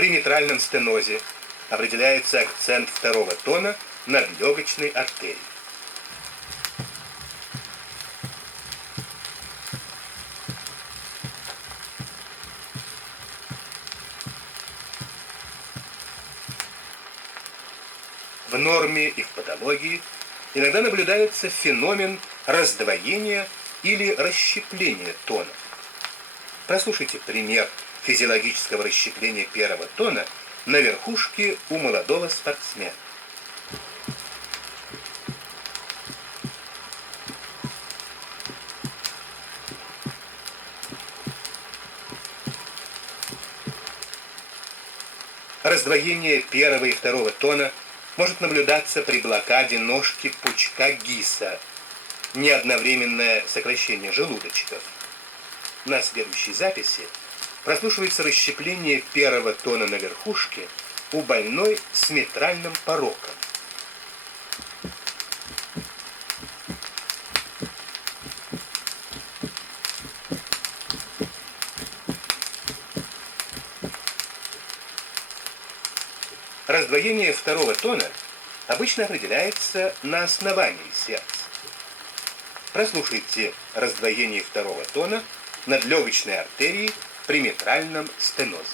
При митральном стенозе определяется акцент второго тона над легочной артерией. В норме и в патологии иногда наблюдается феномен раздвоения или расщепления тона. Прослушайте пример физиологического расщепления первого тона на верхушке у молодого спортсмена. Раздвоение первого и второго тона может наблюдаться при блокаде ножки пучка Гиса, неодновременное сокращение желудочков. На следующей записи прослушивается расщепление первого тона на верхушке у больной с митральным пороком. Раздвоение второго тона обычно определяется на основании сердца. Прослушайте раздвоение второго тона над легочной артерией при митральном стенозе.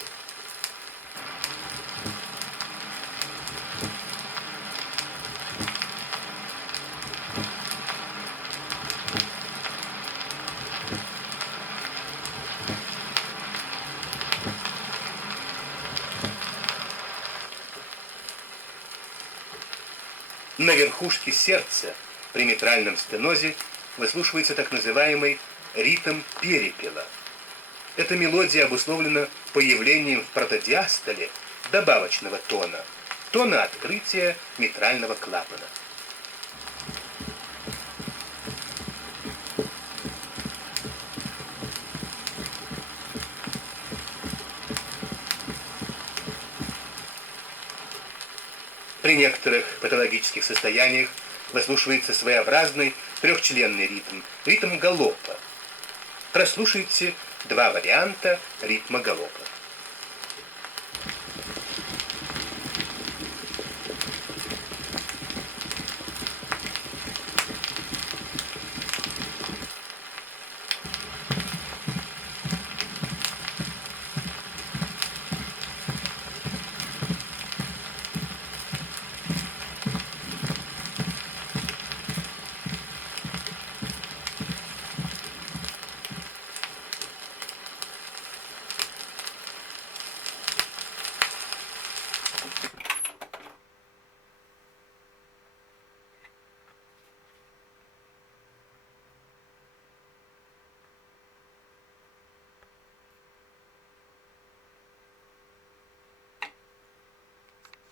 На верхушке сердца при митральном стенозе выслушивается так называемый ритм перепела. Эта мелодия обусловлена появлением в протодиастоле добавочного тона, тона открытия митрального клапана. При некоторых патологических состояниях выслушивается своеобразный трехчленный ритм, ритм галопа. Прослушайте два варианта ритма галопа.